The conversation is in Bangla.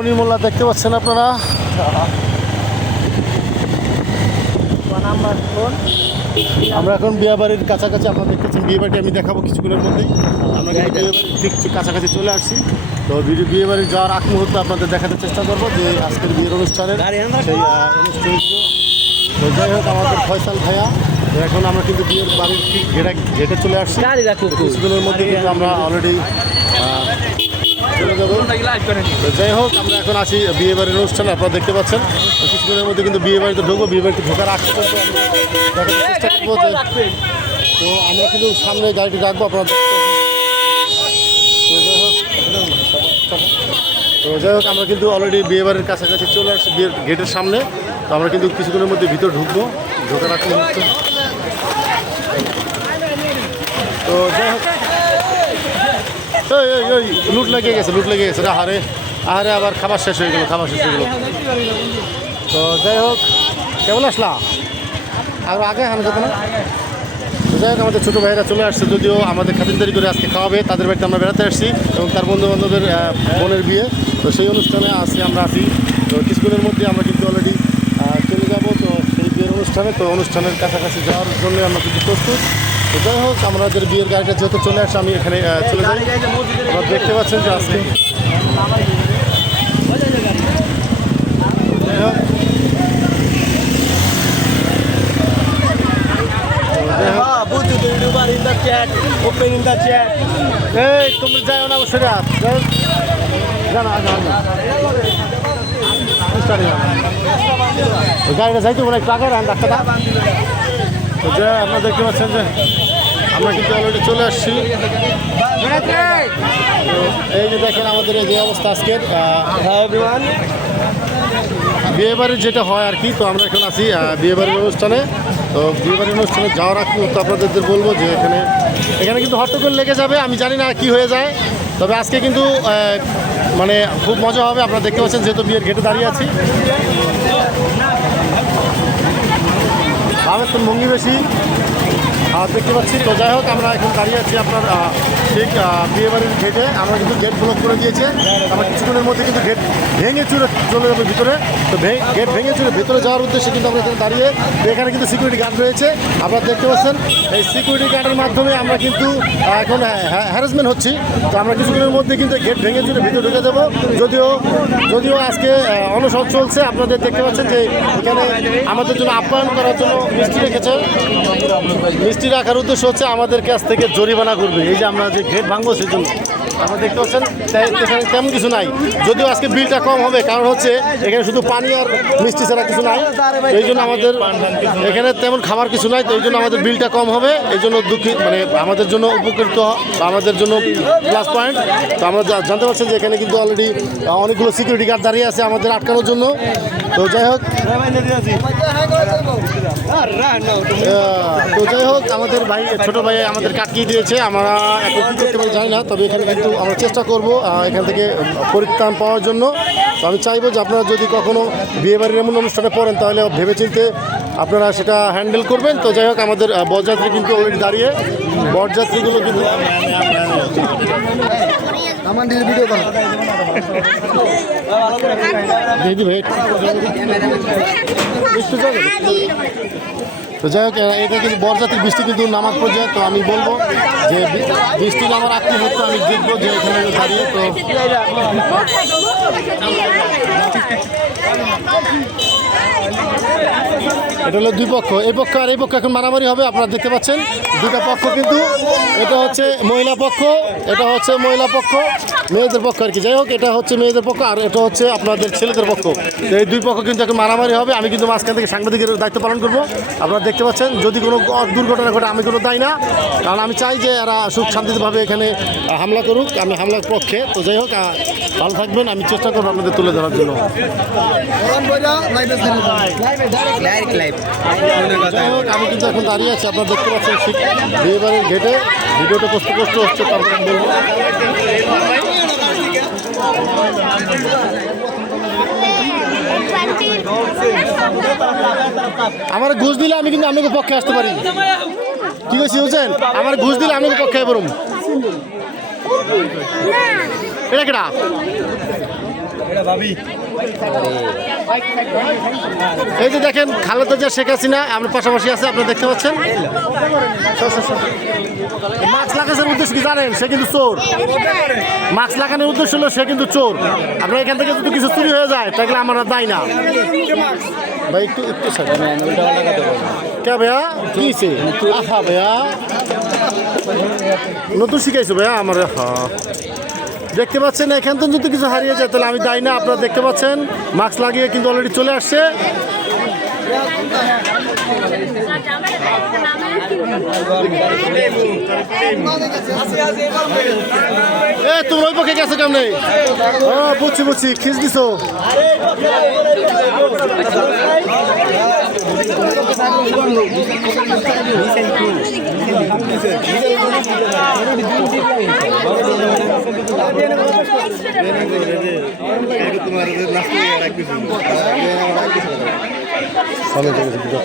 মনির মোল্লা দেখতে পাচ্ছেন আপনারা। আমরা এখন বিয়ে বাড়ির কাছাকাছি আপনারা দেখতেছেন বিয়ে বাড়িটি আমি দেখাবো কিছুক্ষণের মধ্যেই। আমরা কিন্তু ঠিক কাছাকাছি চলে আসছি। তো বিয়ে বিয়ে বাড়ি যাওয়ার আগ মুহূর্তে আপনাদের দেখাতে চেষ্টা করব যে আজকের বিয়ের অনুষ্ঠানের সেই আহ, অনুষ্ঠানগুলো। তো যাই হোক আমাদের ফয়সাল ভাইয়া এখন আমরা কিন্তু বিয়ের বাড়ির ঠিক ঘেটে ঘেটে চলে আসছি। কিছুদিনের মধ্যে কিন্তু আমরা অলরেডি যাই হোক আমরা এখন আছি বিয়ে বাড়ির অনুষ্ঠানে আপনারা দেখতে পাচ্ছেন। কিছুদিনের মধ্যে কিন্তু বিয়ে বাড়িতে ঢুকবো বিয়ে বাড়িতে ঢোকার আগ তো আমরা কিন্তু সামনে গাড়িটি রাখব আপনারা তো যাই হোক আমরা কিন্তু অলরেডি বিয়ে বাড়ির কাছাকাছি চলে আসছি বিয়ের গেটের সামনে। তো আমরা কিন্তু কিছুক্ষণের মধ্যে ভিতর ঢুকবো ঢোকার আগ তো যাই হোক ওই ওই লুট লেগে গেছে, লুট লেগে গেছে। রে হারে আহারে আবার খাবার শেষ হয়ে গেল, খাবার শেষ হয়ে গেল। তো যাই হোক কেমন আসলা? আর আগে হান যেত না? যাই হোক, আমাদের ছোটো ভাইরা চলে আসছে, যদিও আমাদের খাতিরদারি করে আজকে খাওয়াবে, তাদের বাড়িতে আমরা বেড়াতে আসছি এবং তার বন্ধু বান্ধবের বোনের বিয়ে। তো সেই অনুষ্ঠানে আজকে আমরা আসি তো কিছুদিনের মধ্যে আমরা কিন্তু অলরেডি চলে যাব। তো সেই বিয়ের অনুষ্ঠানে, তো অনুষ্ঠানের কাছাকাছি যাওয়ার জন্য আমরা কিন্তু প্রস্তুত। যাই হোক, আমাদের বিয়ের গাড়িটা যেহেতু চলে আসছে আমি এখানে চলে যাই। আপনারা দেখতে পাচ্ছেন যে আজকে. এই, তুমি যাও না বসে রাত জানা জানা গাড়িটা যাইতে একটু আগে রান ডাক্তারটা তো যে আপনারা দেখতে পাচ্ছেন যে আমরা কিন্তু অলরেডি চলে আসছি। এই যে দেখেন আমাদের এই যে অবস্থা আজকের আহ, বিয়ে বাড়ির যেটা হয় আর কি তো আমরা এখন আছি বিয়ে বাড়ির অনুষ্ঠানে। তো বিয়ে বাড়ির অনুষ্ঠানে যাওয়ার আগ মুহূর্তে আপনাদের বলব যে এখানে এখানে কিন্তু হট্টগোল লেগে যাবে আমি জানি না কি হয়ে যায়। তবে আজকে কিন্তু মানে খুব মজা হবে আপনারা দেখতে পাচ্ছেন যেহেতু বিয়ের গেটে দাঁড়িয়ে আছি। ভাবের তো ভঙ্গি বেশি। আর দেখতে পাচ্ছি, তো যাই হোক, আমরা এখন দাঁড়িয়ে আছি আপনার ঠিক বিয়েবাড়ির গেটে আমরা কিন্তু গেট ব্লক করে দিয়েছে। আমরা কিছুক্ষণের মধ্যে কিন্তু গেট ভেঙে চুরে চলে যাবে ভিতরে। তো গেট ভেঙে চুরে ভিতরে যাওয়ার উদ্দেশ্যে কিন্তু আমরা এখানে দাঁড়িয়ে এখানে কিন্তু সিকিউরিটি গার্ড রয়েছে। আপনারা দেখতে পাচ্ছেন, এই সিকিউরিটি গার্ডের মাধ্যমে আমরা কিন্তু এখন হ্যারাসমেন্ট হচ্ছি। তো আমরা কিছুক্ষণের মধ্যে কিন্তু গেট ভেঙে চুরে ভিতরে ঢুকে যাব। যদিও যদিও আজকে অনশন চলছে। আপনাদের দেখতে পাচ্ছেন যে এখানে আমাদের জন্য আপ্যায়ন করার জন্য মিষ্টি রেখেছে। মিষ্টি রাখার উদ্দেশ্য হচ্ছে আমাদের কাছ থেকে জরিমানা করবে। এই যে আমরা যে গেট ভাঙবো সেই আমরা দেখতে পাচ্ছেন এখানে তেমন কিছু নাই। যদিও আজকে বিলটা কম হবে, কারণ হচ্ছে এখানে শুধু পানি আর মিষ্টি ছাড়া কিছু নাই। এই জন্য আমাদের এখানে তেমন খাবার কিছু নাই, তো এই জন্য আমাদের বিলটা কম হবে। এই জন্য দুঃখিত মানে আমাদের জন্য উপকৃত আমাদের জন্য প্লাস পয়েন্ট তো আমরা জানতে পারছি যে এখানে কিন্তু অলরেডি অনেকগুলো সিকিউরিটি গার্ড দাঁড়িয়ে আছে আমাদের আটকানোর জন্য। তো যাই হোক। তো যাই হোক, আমাদের ভাই, ছোট ভাই আমাদের কাটিয়ে দিয়েছে। আমরা এখন কী করতে পারি জানি না, তবে এখানে কিন্তু আমরা চেষ্টা করব এখান থেকে পরিত্রাণ পাওয়ার জন্য। তো আমি চাইব যে আপনারা যদি কখনও বিয়েবাড়ির এমন অনুষ্ঠানে পড়েন, তাহলে ভেবেচিন্তে আপনারা সেটা হ্যান্ডেল করবেন। তো যাই হোক, আমাদের বরযাত্রী কিন্তু অলরেডি দাঁড়িয়ে। বরযাত্রীগুলো কিন্তু আমার নিজের ভিডিও করো। দিদি ভাই তো যাই হোক এটা কিন্তু বরযাত্রীর বৃষ্টি কিন্তু নামাজ পর্যায়ে, তো আমি বলব যে বৃষ্টি নামার আগ মুহূর্তে আমি দেখব যে এখানে দাঁড়িয়ে, তো এটা হলো দুই পক্ষ। এই পক্ষ আর এই পক্ষ এখন মারামারি হবে, আপনারা দেখতে পাচ্ছেন। দুটা পক্ষ কিন্তু, এটা হচ্ছে মহিলা পক্ষ, এটা হচ্ছে মহিলা পক্ষ, মেয়েদের পক্ষ আর কি। যাই হোক, এটা হচ্ছে মেয়েদের পক্ষ আর এটা হচ্ছে আপনাদের ছেলেদের পক্ষ। এই দুই পক্ষ কিন্তু এখন মারামারি হবে, আমি কিন্তু মাঝখান থেকে সাংবাদিকের দায়িত্ব পালন করব। আপনারা দেখতে পাচ্ছেন, যদি কোনো দুর্ঘটনা ঘটে, আমি কোনো দায় না। কারণ আমি চাই যে এরা সুখ শান্তিভাবে এখানে হামলা করুক, আমি হামলার পক্ষে। তো যাই হোক ভালো থাকবেন, আমি চেষ্টা করব আপনাদের তুলে ধরার জন্য। আমি কিন্তু এখন দাঁড়িয়ে আছি আপনারা দেখতে পাচ্ছেন ঠিক বিয়েবাড়ির গেটে। ভিডিওটা কষ্ট কষ্ট হচ্ছে তারপর আমি বলব। আমার ঘুষ দিলে আমি কিন্তু আপনাকে পক্ষে আসতে পারি। কি কইছি বুঝছেন আমার ঘুষ দিলে আপনাকে পক্ষে বলুন এটা কেটা এই যে দেখেন, খালেদা জিয়া, শেখ হাসিনা, আমরা পাশাপাশি আছে আপনি দেখতে পাচ্ছেন? মাস্ক লাগানোর উদ্দেশ্য কি জানেন? সে কিন্তু চোর। মাস্ক লাগানোর উদ্দেশ্য হলো সে কিন্তু চোর। আপনার এখান থেকে যদি কিছু চুরি হয়ে যায়, তাহলে আমরা দায় না। ভাই, একটু একটু। কে ভাইয়া? কি? আহা ভাইয়া। নতুন শিখাইছো ভাইয়া আমার। হ্যাঁ দেখতে পাচ্ছেন এখান থেকে যদি কিছু হারিয়ে যায়, তাহলে আমি দায় না, আপনারা দেখতে পাচ্ছেন, মাস্ক লাগিয়ে কিন্তু অলরেডি চলে আসছে। এ ওই পক্ষে গেছো কেমনে? ও, বুঝছি বুঝছি, খিস থেকে